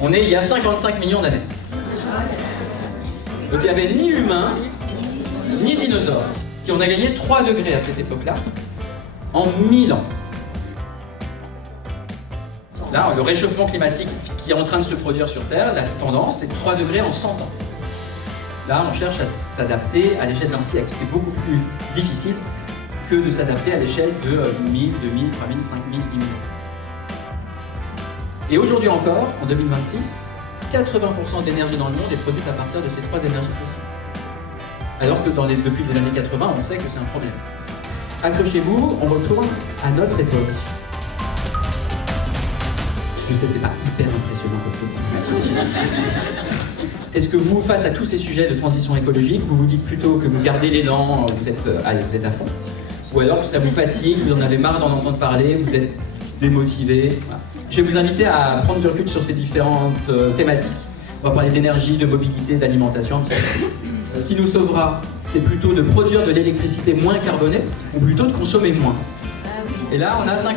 On est il y a 55 millions d'années. Donc il n'y avait ni humains, ni dinosaures. Puis on a gagné 3 degrés à cette époque-là, en 1000 ans. Là, le réchauffement climatique qui est en train de se produire sur Terre, la tendance, c'est 3 degrés en 100 ans. Là, on cherche à s'adapter à l'échelle d'un siècle. C'est beaucoup plus difficile que de s'adapter à l'échelle de 1000, 2000, 3000, 5000, 10 000 ans. Et aujourd'hui encore, en 2026, 80% d'énergie dans le monde est produite à partir de ces 3 énergies fossiles. Alors que depuis les années 80, on sait que c'est un problème. Accrochez-vous, on retourne à notre époque. Je sais, c'est pas hyper impressionnant. Est-ce que vous, face à tous ces sujets de transition écologique, vous vous dites plutôt que vous gardez l'élan, vous êtes à fond, ou alors que ça vous fatigue, vous en avez marre d'en entendre parler, vous êtes démotivé? Voilà. Je vais vous inviter à prendre du recul sur ces différentes thématiques. On va parler d'énergie, de mobilité, d'alimentation, etc. Ce qui nous sauvera, c'est plutôt de produire de l'électricité moins carbonée, ou plutôt de consommer moins. Et là, on a 50-50.